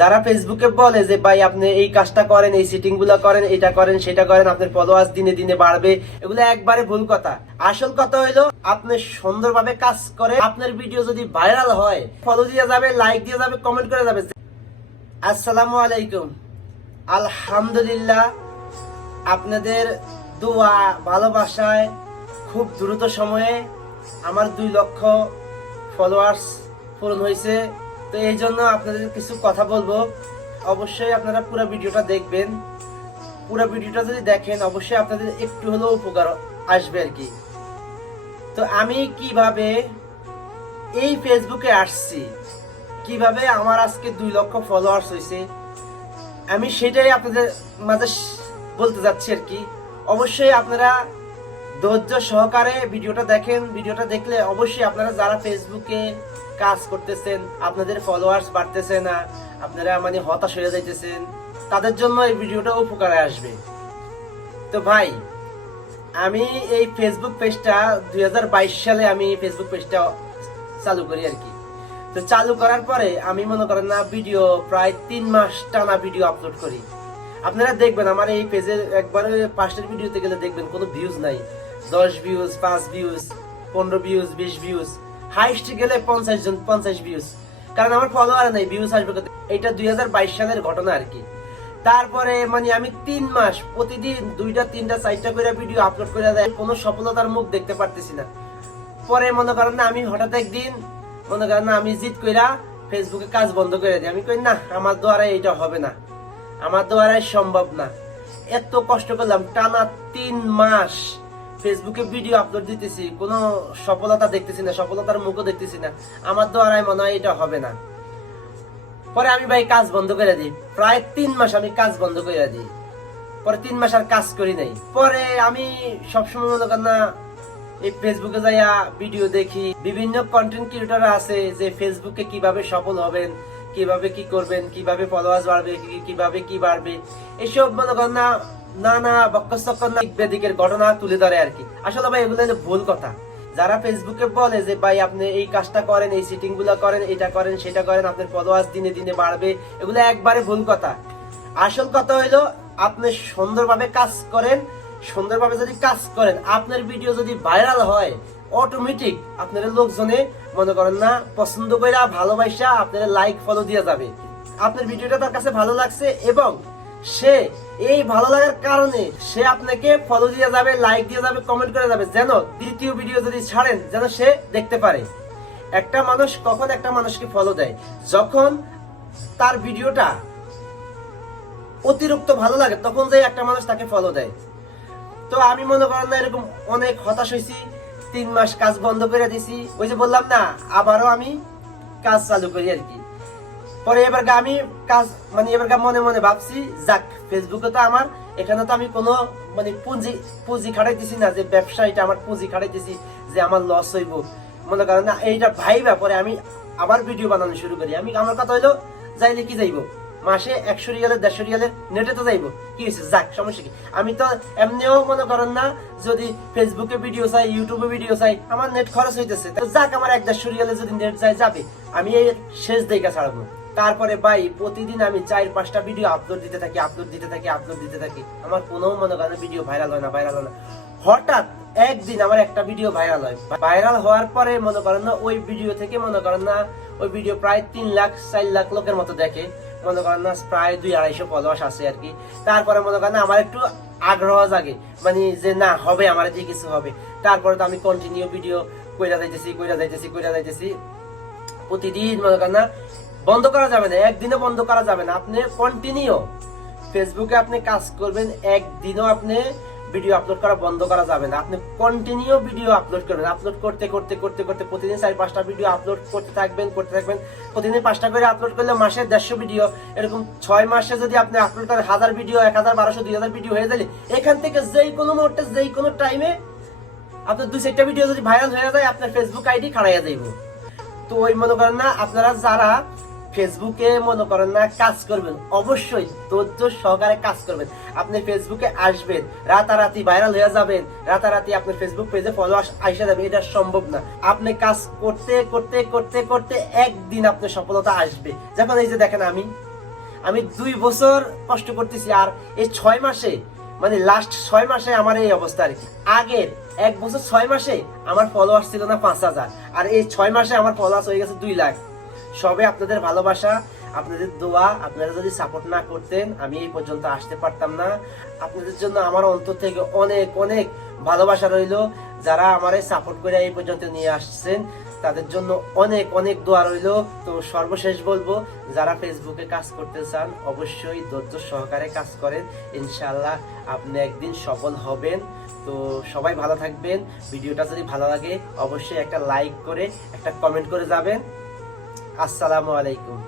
যারা ফেসবুকে বলে যে ভাই আপনি এই কাজটা করেন, এই সেটিং গুলো করেন, এটা করেন, সেটা করেন, আপনার ফলোয়ার্স দিনে দিনে বাড়বে, এগুলো একবারে ভুল কথা। আসল কথা হইলো আপনি সুন্দরভাবে কাজ করে আপনার ভিডিও যদি ভাইরাল হয়, ফলো দিয়ে যাবে, লাইক দিয়ে যাবে, কমেন্ট করে যাবে। আসসালামু আলাইকুম। আলহামদুলিল্লাহ, আপনাদের দোয়া ভালোবাসায় খুব দ্রুত সময়ে আমার 2 লক্ষ ফলোয়ার্স পূরণ হয়েছে। তো এই জন্য আপনাদের কিছু কথা বলবো। অবশ্যই আপনারা পুরো ভিডিওটা দেখবেন। পুরো ভিডিওটা যদি দেখেন অবশ্যই আপনাদের একটু হলেও উপকার আসবে আর কি। তো আমি কিভাবে এই ফেসবুকে আসছি, কিভাবে আমার আজকে 2 লক্ষ ফলোয়ার্স হয়েছে, আমি সেটাই আপনাদের মাঝে বলতে যাচ্ছি আর কি। অবশ্যই আপনারা ধৈর্য সহকারে ভিডিওটা দেখেন। ভিডিওটা দেখলে অবশ্যই আপনারা যারা ফেসবুকে কাজ করতেছেন, আপনাদের ফলোয়ার্স বাড়তেছে না, আপনারা মানে হতাশ হয়ে যাইতেছেন, তাদের জন্য এই ভিডিওটা উপকারে আসবে। তো ভাই, আমি এই ফেসবুক পেজটা 2022 সালে আমি ফেসবুক পেজটা চালু করি আর কি। তো চালু করার পরে আমি মনে করেন না ভিডিও প্রায় 3 মাস টানা ভিডিও আপলোড করি। আপনারা দেখবেন আমার এই পেজে একবারে 5টা ভিডিওতে গেলে দেখবেন কোনো ভিউজ নাই, 10 views, 5 views, 15 views, 20 views, highest গেলে 50 ভিউজ। কারণ আমার ফলোয়ার নাই, ভিউজ আসবে কত। এটা 2022 সালের ঘটনা আর কি। তারপরে মানে আমি 3 মাস প্রতিদিন 2টা 3টা 4টা করে ভিডিও আপলোড করে দেয়, কোনো সফলতার মুখ দেখতে পারতেছি না। পরে মনে করেন না আমি হঠাৎ একদিন মনে করেন না আমি জিদ কইরা ফেসবুকে কাজ বন্ধ করে দিই। আমি কই না, আমার দ্বারা এটা হবে না, আমার দ্বারা সম্ভব না। এত কষ্ট করলাম, টানা 3 মাস ফেসবুকে ভিডিও আপলোড দিতেছি, কোনো সফলতা দেখতেছি না, সফলতার মুখও দেখতেছি না। আমার দ্বারাই মনে হয় এটা হবে না। পরে আমি ভাই কাজ বন্ধ করে দিই। প্রায় 3 মাস আমি কাজ বন্ধ করে দিই। পরে 3 মাস আর কাজ করি নাই। পরে আমি সবসময় মনে করেন না এই ফেসবুকে যাইয়া ভিডিও দেখি, বিভিন্ন কন্টেন্ট ক্রিয়েটর আছে যে ফেসবুকে কিভাবে সফল হবেন, কিভাবে কি করবেন, কিভাবে ফলোয়ার্স বাড়বে, কিভাবে কি বাড়বে, এসব মনে করেন না নানা বক্কর বেদিকের ঘটনা তুলে ধরে আর কি। আসলে ভাই এগুলো ভুল কথা। যারা ফেসবুকে বলে যে ভাই আপনি এই কাজটা করেন, এই সেটিং গুলো করেন, এটা করেন, সেটা করেন, আপনার ফলোয়ার্স দিনে দিনে বাড়বে, এগুলো একবারে ভুল কথা। আসল কথা হইলো আপনি সুন্দরভাবে কাজ করেন। সুন্দরভাবে যদি কাজ করেন, আপনার ভিডিও যদি ভাইরাল হয়, অটোমেটিক আপনার লোকজনে মনে করেন না পছন্দ করে ভালোবাসা আপনার লাইক ফলো দিয়ে যাবে। আপনার ভিডিওটা তার কাছে ভালো লাগছে এবং সে এই ভালো লাগার কারণে সে আপনাকে ফলো দিয়ে যাবে, লাইক দিয়ে যাবে, কমেন্ট করে যাবে, যেন দ্বিতীয় ভিডিও যদি ছাড়েন যেন সে দেখতে পারে। একটা মানুষ কখন একটা মানুষকে ফলো দেয়, যখন তার ভিডিওটা অতিরিক্ত ভালো লাগে, তখন যে একটা মানুষ তাকে ফলো দেয়। তো আমি মনে করেন না এরকম অনেক হতাশ হয়েছি, 3 মাস কাজ বন্ধ করে দিছি। ওই যে বললাম না, আবারও আমি কাজ চালু করি আর কি। পরে এবার আমি কাজ মানে এবার মনে মনে ভাবছি, যাক ফেসবুকে তো আমার, এখানে তো আমি কোনো মানে পুঁজি খাটাইতেছি না, যে ব্যবসা এটা আমার পুঁজি খাটাইতেছি যে আমার লস হইব, মনে করেন না এইটা ভাইবা। পরে আমি আবার ভিডিও বানানো শুরু করি। আমার কথা হইলো যাইলে কি যাইব, মাসে 100 রিয়ালের 150 রিয়ালের নেটে তো যাইব, কি হয়েছে, যাক সমস্যা কি। আমি তো এমনিও মনে করেন না যদি ফেসবুকে ভিডিও চাই, ইউটিউবে ভিডিও চাই, আমার নেট খরচ হইতেছে, যাক আমার 150 রিয়ালে যদি নেট যায় যাবে, আমি এই শেষ দেখা ছাড়বো। তারপরে ভাই প্রতিদিন আমি 4-5টা ভিডিও আপলোড দিতে থাকি। আমার কোনো মনে করেন ভিডিও ভাইরাল হয় না। হঠাৎ একদিন আমার একটা ভিডিও ভাইরাল হয়। ভাইরাল হওয়ার পরে মনে করেন না ওই ভিডিও থেকে মনে করেন না ওই ভিডিও প্রায় 3 লাখ 4 লাখ লোকের মতো দেখে, মনে করেন না প্রায় 200-250 ফলোয়ার্স আছে আর কি। তারপরে মনে করেন আমার একটু আগ্রহ জাগে, মানে যে না হবে, আমার দিয়ে কিছু হবে। তারপরে তো আমি কন্টিনিউ ভিডিও কইরা যাইতেছি। প্রতিদিন মনে করেন না বন্ধ করা যাবে না, একদিনও বন্ধ করা যাবে না। আপনি কন্টিনিউ ফেসবুকে আপনি কাজ করবেন, একদিনও আপনি ভিডিও আপলোড করা বন্ধ করা যাবে না। আপনি কন্টিনিউ ভিডিও আপলোড করবেন। আপলোড করতে প্রতিদিন 4-5টা ভিডিও আপলোড করতে থাকবেন। প্রতিদিন 5টা করে আপলোড করলে মাসে 150 ভিডিও, এরকম 6 মাসে যদি আপনি আপলোড করেন 1000 ভিডিও, 1000, 1200, 2000 ভিডিও হয়ে গেলে এখান থেকে যেই কোনো মুহূর্তে, যেই কোনো টাইমে আপনার 2-4টা ভিডিও যদি ভাইরাল হয়ে যায়, আপনার ফেসবুক আইডি খাড়াইয়া যাইব। তো ওই মনে করেন না আপনারা যারা ফেসবুকে মনে করেন না কাজ করবেন, অবশ্যই ধৈর্য সহকারে কাজ করবেন। আপনি ফেসবুকে আসবেন, রাতারাতি ভাইরাল হয়ে যাবেন, রাতারাতি আপনার ফেসবুক পেজে ফলোয়ার্স আইসা যাবে, এটা সম্ভব না। আপনি কাজ করতে একদিন আপনার সফলতা আসবে। যখন এই যে দেখেন আমি আমি 2 বছর কষ্ট করতেছি, আর এই 6 মাসে মানে লাস্ট 6 মাসে আমার এই অবস্থা আর কি। আগের 1 বছর 6 মাসে আমার ফলোয়ার্স ছিল না 5000, আর এই 6 মাসে আমার ফলোয়ার্স হয়ে গেছে 2 লাখ। সবে আপনাদের ভালোবাসা, আপনাদের দোয়া। আপনারা যদি সাপোর্ট না করতেন আমি এই পর্যন্ত আসতে পারতাম না। আপনাদের জন্য আমার অন্তর থেকে অনেক অনেক ভালোবাসা রইল। যারা আমারে সাপোর্ট করে এই পর্যন্ত নিয়ে আসছেন তাদের জন্য অনেক অনেক দোয়া রইল। তো সর্বশেষ বলবো, যারা ফেসবুকে কাজ করতে চান অবশ্যই ধৈর্য সহকারে কাজ করেন, ইনশাআল্লাহ আপনি একদিন সফল হবেন। তো সবাই ভালো থাকবেন। ভিডিওটা যদি ভালো লাগে অবশ্যই একটা লাইক করে একটা কমেন্ট করে যাবেন। আসসালামু আলাইকুম।